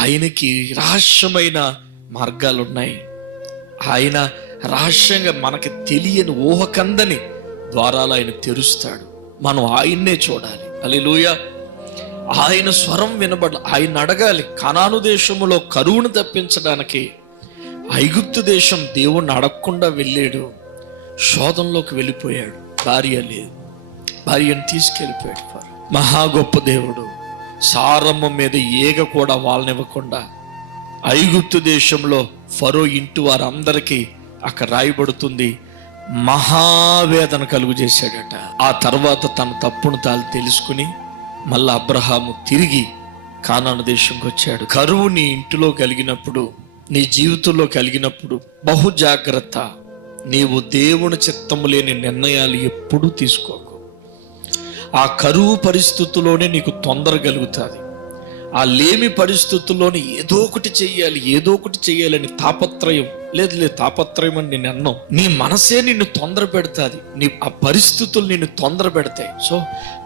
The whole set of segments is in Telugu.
ఆయనకి రహస్యమైన మార్గాలు ఉన్నాయి. ఆయన రహస్యంగా మనకి తెలియని ఊహకందని ద్వారాలు ఆయన తెరుస్తాడు. మనం ఆయన్నే చూడాలి. హల్లెలూయా. ఆయన స్వరం వినబడాలి. ఆయన అడగాలి. కనాను దేశములో కరువును తప్పించడానికి ఐగుప్తు దేశం దేవుణ్ణి అడగకుండా వెళ్ళాడు. శోధంలోకి వెళ్ళిపోయాడు. భార్య లేదు, భార్యను తీసుకెళ్ళిపోయాడు. మహా గొప్ప దేవుడు సారమ్మ మీద ఏగ కూడా వాళ్ళనివ్వకుండా ఐగుప్తు దేశంలో ఫరో ఇంటి వారందరికీ అక్కడ రాయబడుతుంది మహావేదన కలుగు చేశాడట. ఆ తర్వాత తన తప్పును తాను తెలుసుకుని మళ్ళా అబ్రహాము తిరిగి కానాను దేశంకి వచ్చాడు. కరువు నీ ఇంటిలో కలిగినప్పుడు, నీ జీవితంలో కలిగినప్పుడు బహు జాగ్రత్త. నీవు దేవుని చిత్తము లేని నిర్ణయాలు ఎప్పుడూ తీసుకోకు. ఆ కరువు పరిస్థితుల్లోనే నీకు తొందర కలుగుతుంది. ఆ లేమి పరిస్థితుల్లోనే ఏదో ఒకటి చెయ్యాలని తాపత్రయం లేదు తాపత్రయం అని నేను అన్నాం. నీ మనసే నిన్ను తొందర పెడతాది. ఆ పరిస్థితులు నిన్ను తొందర పెడతాయి. సో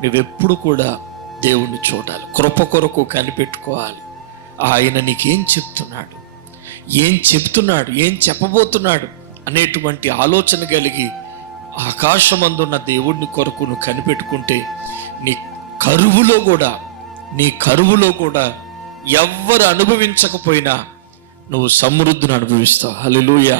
నువ్వెప్పుడు కూడా దేవుణ్ణి చూడాలి, కృప కొరకు కనిపెట్టుకోవాలి. ఆయన నీకేం చెప్తున్నాడు, ఏం చెప్పబోతున్నాడు అనేటువంటి ఆలోచన కలిగి ఆకాశమందున్న దేవుడిని కొరకు నువ్వు కనిపెట్టుకుంటే నీ కరువులో కూడా ఎవ్వరు అనుభవించకపోయినా నువ్వు సమృద్ధిని అనుభవిస్తావు. హల్లెలూయా.